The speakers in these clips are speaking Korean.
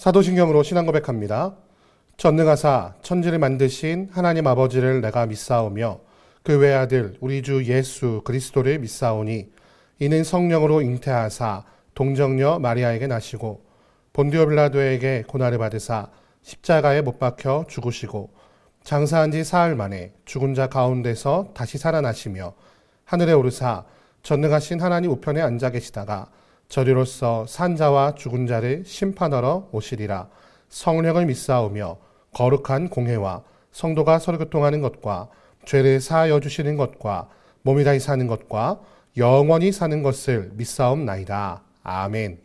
사도신경으로 신앙 고백합니다. 전능하사 천지를 만드신 하나님 아버지를 내가 믿사오며 그 외아들 우리 주 예수 그리스도를 믿사오니 이는 성령으로 잉태하사 동정녀 마리아에게 나시고 본디오 빌라도에게 고난을 받으사 십자가에 못 박혀 죽으시고 장사한 지 사흘 만에 죽은 자 가운데서 다시 살아나시며 하늘에 오르사 전능하신 하나님 우편에 앉아 계시다가 저리로서 산 자와 죽은 자를 심판하러 오시리라. 성령을 믿사오며 거룩한 공회와 성도가 서로 교통하는 것과 죄를 사하여 주시는 것과 몸이 다시 사는 것과 영원히 사는 것을 믿사옵나이다. 아멘.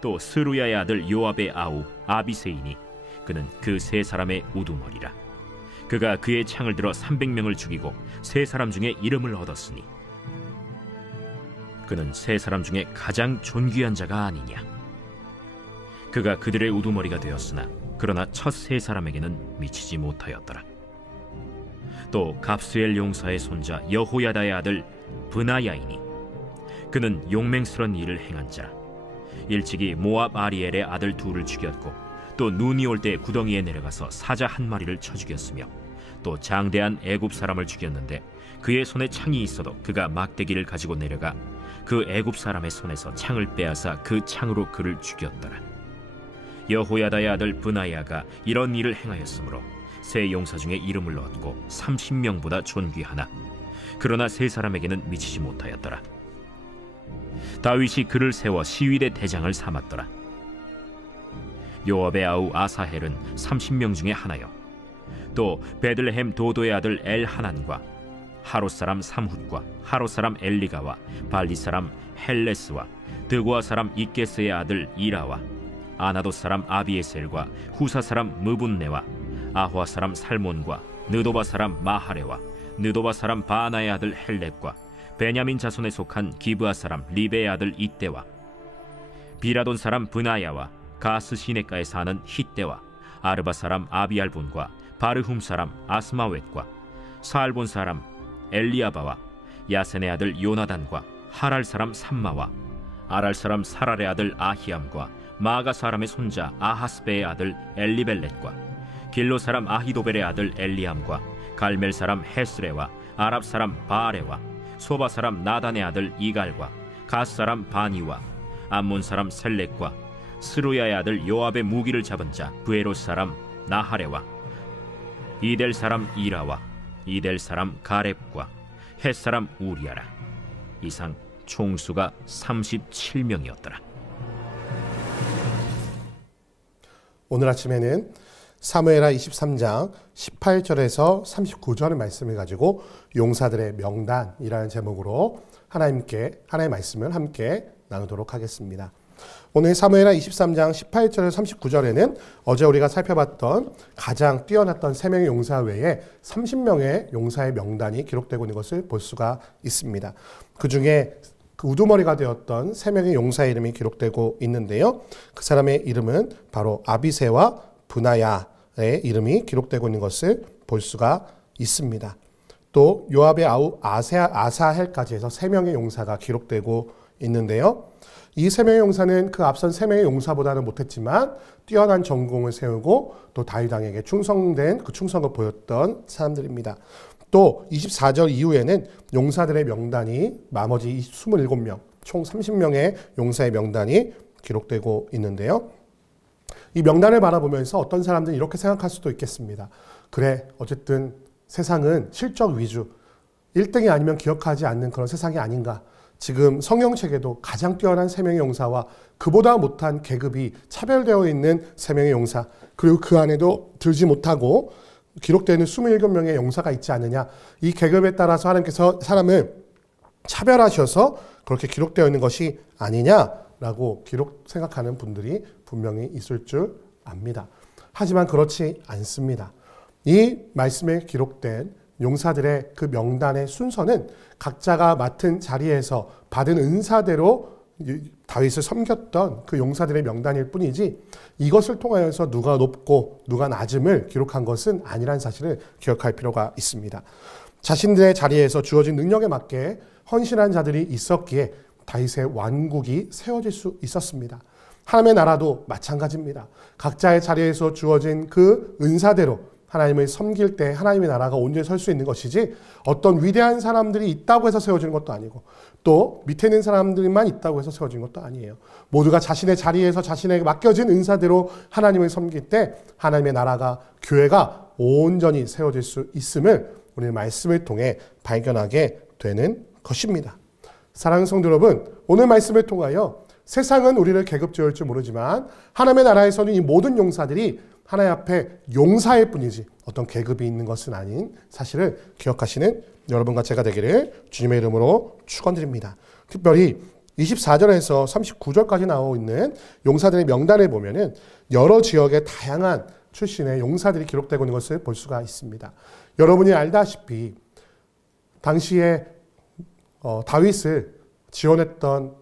또 스루야의 아들 요압의 아우 아비세이니 그는 그 세 사람의 우두머리라. 그가 그의 창을 들어 300명을 죽이고 세 사람 중에 이름을 얻었으니 그는 세 사람 중에 가장 존귀한 자가 아니냐. 그가 그들의 우두머리가 되었으나 그러나 첫 세 사람에게는 미치지 못하였더라. 또 갑스엘 용사의 손자 여호야다의 아들 브나야이니 그는 용맹스러운 일을 행한 자라. 일찍이 모압 아리엘의 아들 둘을 죽였고 또 눈이 올 때 구덩이에 내려가서 사자 한 마리를 쳐 죽였으며 또 장대한 애굽 사람을 죽였는데 그의 손에 창이 있어도 그가 막대기를 가지고 내려가 그 애굽 사람의 손에서 창을 빼앗아 그 창으로 그를 죽였더라. 여호야다의 아들 브나야가 이런 일을 행하였으므로 세 용사 중에 이름을 얻고 30명보다 존귀하나 그러나 세 사람에게는 미치지 못하였더라. 다윗이 그를 세워 시위대 대장을 삼았더라. 요압의 아우 아사헬은 30명 중에 하나요. 또 베들레헴 도도의 아들 엘하난과 하롯 사람 삼훗과 하롯 사람 엘리가와 발리 사람 헬레스와 드고아 사람 이게스의 아들 이라와 아나돗 사람 아비에셀과 후사 사람 무분네와 아화 사람 살몬과 느도바 사람 마하레와 느도바 사람 바나의 아들 헬렙과 베냐민 자손에 속한 기브아 사람 리베의 아들 이때와 비라돈 사람 브나야와 가스 시네가에 사는 히때와 아르바 사람 아비알본과 바르훔 사람 아스마웻과 사알본 사람 엘리아바와 야센의 아들 요나단과 하랄 사람 삼마와 아랄 사람 사랄의 아들 아히암과 마가 사람의 손자 아하스베의 아들 엘리벨렛과 길로 사람 아히도벨의 아들 엘리암과 갈멜 사람 헤스레와 아랍 사람 바아레와 소바 사람 나단의 아들 이갈과 가스 사람 바니와 암몬 사람 셀렉과 스루야의 아들 요압의 무기를 잡은 자 브에롯 사람 나하레와 이델 사람 이라와 이델 사람 가렙과 헷 사람 우리아라. 이상 총수가 37명이었더라. 오늘 아침에는 사무엘하 23장 18절에서 39절의 말씀을 가지고 용사들의 명단이라는 제목으로 하나님의 말씀을 함께 나누도록 하겠습니다. 오늘 사무엘하 23장 18절에서 39절에는 어제 우리가 살펴봤던 가장 뛰어났던 3명의 용사 외에 30명의 용사의 명단이 기록되고 있는 것을 볼 수가 있습니다. 그 중에 그 우두머리가 되었던 3명의 용사의 이름이 기록되고 있는데요. 그 사람의 이름은 바로 아비새와 브나야의 이름이 기록되고 있는 것을 볼 수가 있습니다. 또 요압의 아우 아사헬까지 해서 3명의 용사가 기록되고 있는데요. 이 3명의 용사는 그 앞선 3명의 용사보다는 못했지만 뛰어난 전공을 세우고 또 다윗 왕에게 충성된 그 충성을 보였던 사람들입니다. 또 24절 이후에는 용사들의 명단이 나머지 27명, 총 30명의 용사의 명단이 기록되고 있는데요. 이 명단을 바라보면서 어떤 사람들은 이렇게 생각할 수도 있겠습니다. 그래, 어쨌든 세상은 실적 위주, 1등이 아니면 기억하지 않는 그런 세상이 아닌가. 지금 성경책에도 가장 뛰어난 3명의 용사와 그보다 못한 계급이 차별되어 있는 3명의 용사, 그리고 그 안에도 들지 못하고 기록되는 27명의 용사가 있지 않느냐. 이 계급에 따라서 하나님께서 사람을 차별하셔서 그렇게 기록되어 있는 것이 아니냐라고 생각하는 분들이 분명히 있을 줄 압니다. 하지만 그렇지 않습니다. 이 말씀에 기록된 용사들의 그 명단의 순서는 각자가 맡은 자리에서 받은 은사대로 다윗을 섬겼던 그 용사들의 명단일 뿐이지 이것을 통하여서 누가 높고 누가 낮음을 기록한 것은 아니라는 사실을 기억할 필요가 있습니다. 자신들의 자리에서 주어진 능력에 맞게 헌신한 자들이 있었기에 다윗의 왕국이 세워질 수 있었습니다. 하나님의 나라도 마찬가지입니다. 각자의 자리에서 주어진 그 은사대로 하나님을 섬길 때 하나님의 나라가 온전히 설 수 있는 것이지 어떤 위대한 사람들이 있다고 해서 세워지는 것도 아니고 또 밑에 있는 사람들만 있다고 해서 세워지는 것도 아니에요. 모두가 자신의 자리에서 자신에게 맡겨진 은사대로 하나님을 섬길 때 하나님의 나라가, 교회가 온전히 세워질 수 있음을 오늘 말씀을 통해 발견하게 되는 것입니다. 사랑하는 성도 여러분, 오늘 말씀을 통하여 세상은 우리를 계급지을 줄 모르지만 하나님의 나라에서는 이 모든 용사들이 하나님 앞에 용사일 뿐이지 어떤 계급이 있는 것은 아닌 사실을 기억하시는 여러분과 제가 되기를 주님의 이름으로 축원드립니다. 특별히 24절에서 39절까지 나오고 있는 용사들의 명단을 보면은 여러 지역의 다양한 출신의 용사들이 기록되고 있는 것을 볼 수가 있습니다. 여러분이 알다시피 당시에 다윗을 지원했던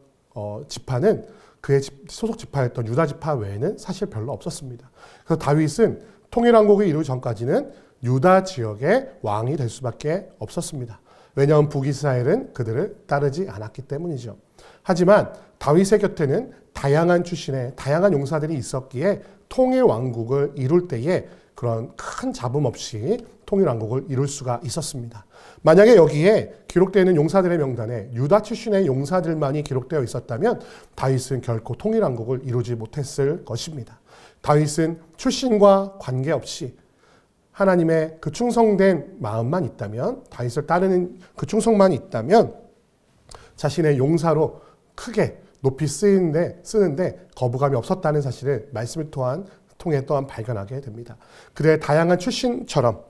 지파는 그의 소속 지파였던 유다 지파 외에는 사실 별로 없었습니다. 그래서 다윗은 통일왕국을 이루기 전까지는 유다 지역의 왕이 될 수밖에 없었습니다. 왜냐하면 북이스라엘은 그들을 따르지 않았기 때문이죠. 하지만 다윗의 곁에는 다양한 출신의 다양한 용사들이 있었기에 통일왕국을 이룰 때에 그런 큰 잡음 없이 통일왕국을 이룰 수가 있었습니다. 만약에 여기에 기록되어 있는 용사들의 명단에 유다 출신의 용사들만이 기록되어 있었다면 다윗은 결코 통일왕국을 이루지 못했을 것입니다. 다윗은 출신과 관계없이 하나님의 그 충성된 마음만 있다면, 다윗을 따르는 그 충성만 있다면 자신의 용사로 크게 높이 쓰는데 거부감이 없었다는 사실을 말씀을 통해 또한 발견하게 됩니다. 그의 다양한 출신처럼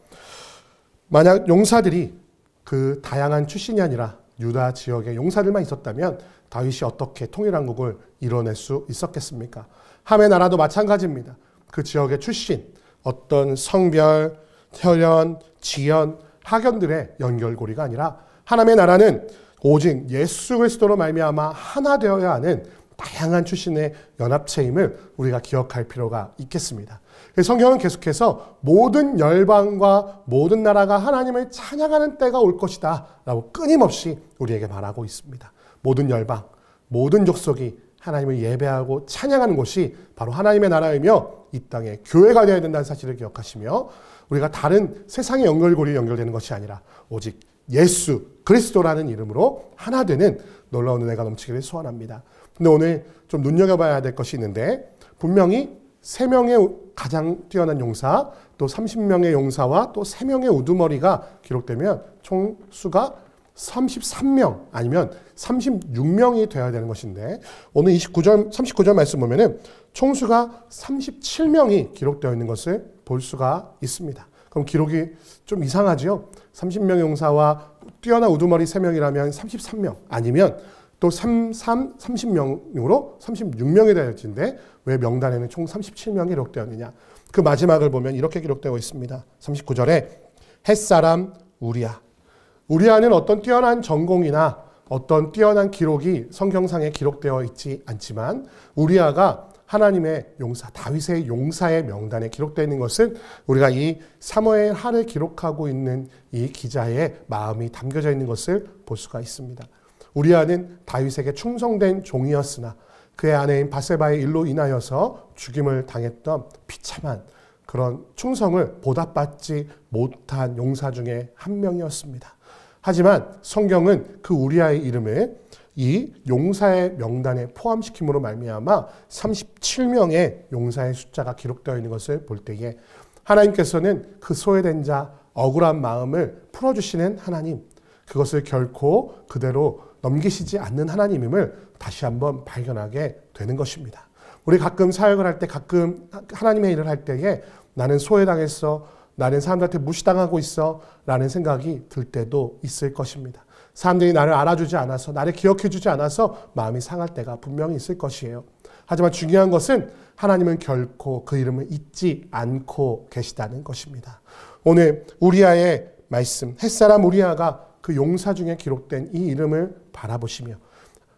만약 용사들이 그 다양한 출신이 아니라 유다 지역의 용사들만 있었다면 다윗이 어떻게 통일왕국을 이뤄낼 수 있었겠습니까? 함의 나라도 마찬가지입니다. 그 지역의 출신, 어떤 성별, 혈연, 지연, 학연들의 연결고리가 아니라 하나님의 나라는 오직 예수 그리스도로 말미암아 하나 되어야 하는 다양한 출신의 연합체임을 우리가 기억할 필요가 있겠습니다. 성경은 계속해서 모든 열방과 모든 나라가 하나님을 찬양하는 때가 올 것이다 라고 끊임없이 우리에게 말하고 있습니다. 모든 열방, 모든 족속이 하나님을 예배하고 찬양하는 곳이 바로 하나님의 나라이며 이 땅에 교회가 되어야 된다는 사실을 기억하시며 우리가 다른 세상의 연결고리에 연결되는 것이 아니라 오직 예수 그리스도라는 이름으로 하나 되는 놀라운 은혜가 넘치기를 소원합니다. 근데 오늘 좀 눈여겨봐야 될 것이 있는데 분명히 3명의 가장 뛰어난 용사, 또 30명의 용사와 또 3명의 우두머리가 기록되면 총 수가 33명 아니면 36명이 되어야 되는 것인데 오늘 39절 말씀 보면은 총수가 37명이 기록되어 있는 것을 볼 수가 있습니다. 그럼 기록이 좀 이상하죠? 30명의 용사와 뛰어난 우두머리 3명이라면 33명 아니면 또 30명으로 36명이 되어진데 왜 명단에는 총 37명이 기록되었느냐? 그 마지막을 보면 이렇게 기록되어 있습니다. 39절에 햇사람 우리야. 우리아는 어떤 뛰어난 전공이나 어떤 뛰어난 기록이 성경상에 기록되어 있지 않지만 우리아가 하나님의 용사, 다윗의 용사의 명단에 기록되어 있는 것은 우리가 이 사무엘 하를 기록하고 있는 이 기자의 마음이 담겨져 있는 것을 볼 수가 있습니다. 우리아는 다윗에게 충성된 종이었으나 그의 아내인 바세바의 일로 인하여서 죽임을 당했던 비참한 그런 충성을 보답받지 못한 용사 중에 한 명이었습니다. 하지만 성경은 그 우리아의 이름을 이 용사의 명단에 포함시킴으로 말미암아 37명의 용사의 숫자가 기록되어 있는 것을 볼 때에 하나님께서는 그 소외된 자, 억울한 마음을 풀어주시는 하나님, 그것을 결코 그대로 넘기시지 않는 하나님임을 다시 한번 발견하게 되는 것입니다. 우리 가끔 사역을 할 때, 가끔 하나님의 일을 할 때에 나는 소외당했어, 나는 사람들한테 무시당하고 있어 라는 생각이 들 때도 있을 것입니다. 사람들이 나를 알아주지 않아서, 나를 기억해주지 않아서 마음이 상할 때가 분명히 있을 것이에요. 하지만 중요한 것은 하나님은 결코 그 이름을 잊지 않고 계시다는 것입니다. 오늘 우리아의 말씀, 햇사람 우리아가 그 용사 중에 기록된 이 이름을 바라보시며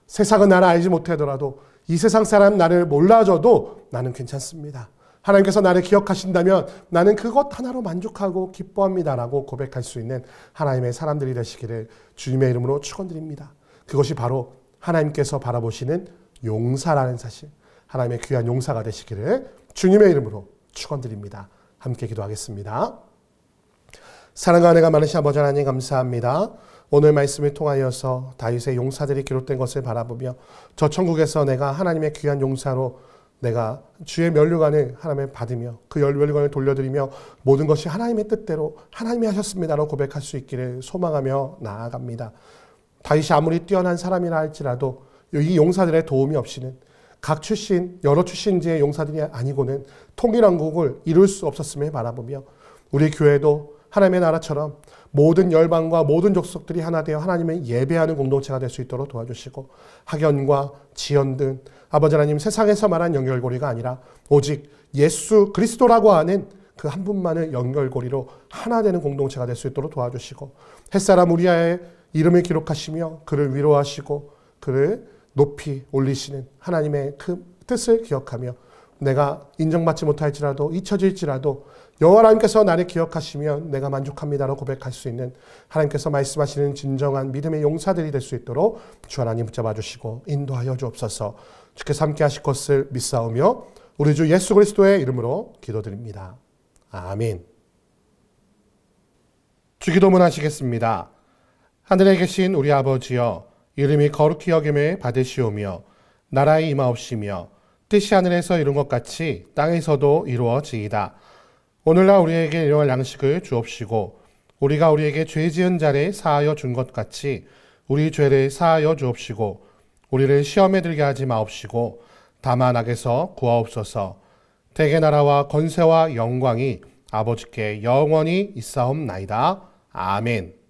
세상은 나를 알지 못하더라도 이 세상 사람 나를 몰라줘도 나는 괜찮습니다. 하나님께서 나를 기억하신다면 나는 그것 하나로 만족하고 기뻐합니다라고 고백할 수 있는 하나님의 사람들이 되시기를 주님의 이름으로 축원드립니다. 그것이 바로 하나님께서 바라보시는 용사라는 사실, 하나님의 귀한 용사가 되시기를 주님의 이름으로 축원드립니다. 함께 기도하겠습니다. 사랑과 은혜가 많으신 아버지 하나님 감사합니다. 오늘 말씀을 통하여서 다윗의 용사들이 기록된 것을 바라보며 저 천국에서 내가 하나님의 귀한 용사로 내가 주의 면류관을 하나님의 받으며 그 면류관을 돌려드리며 모든 것이 하나님의 뜻대로 하나님이 하셨습니다라고 고백할 수 있기를 소망하며 나아갑니다. 다윗이 아무리 뛰어난 사람이라 할지라도 이 용사들의 도움이 없이는 각 출신, 여러 출신지의 용사들이 아니고는 통일왕국을 이룰 수 없었음을 바라보며 우리 교회도 하나님의 나라처럼 모든 열방과 모든 족속들이 하나 되어 하나님을 예배하는 공동체가 될 수 있도록 도와주시고 학연과 지연 등 아버지 하나님 세상에서 말한 연결고리가 아니라 오직 예수 그리스도라고 하는 그 한 분만을 연결고리로 하나 되는 공동체가 될 수 있도록 도와주시고 햇사람 우리아의 이름을 기록하시며 그를 위로하시고 그를 높이 올리시는 하나님의 그 뜻을 기억하며 내가 인정받지 못할지라도 잊혀질지라도 여호와 하나님께서 나를 기억하시면 내가 만족합니다라고 고백할 수 있는 하나님께서 말씀하시는 진정한 믿음의 용사들이 될 수 있도록 주 하나님 붙잡아 주시고 인도하여 주옵소서. 주께서 함께 하실 것을 믿사오며 우리 주 예수 그리스도의 이름으로 기도드립니다. 아멘. 주기도문 하시겠습니다. 하늘에 계신 우리 아버지여 이름이 거룩히 여김을 받으시오며 나라의 임하옵시며 뜻이 하늘에서 이룬 것 같이 땅에서도 이루어지이다. 오늘날 우리에게 일용할 양식을 주옵시고 우리가 우리에게 죄 지은 자를 사하여 준 것 같이 우리 죄를 사하여 주옵시고 우리를 시험에 들게 하지 마옵시고 다만 악에서 구하옵소서. 대개 나라와 권세와 영광이 아버지께 영원히 있사옵나이다. 아멘.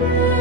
주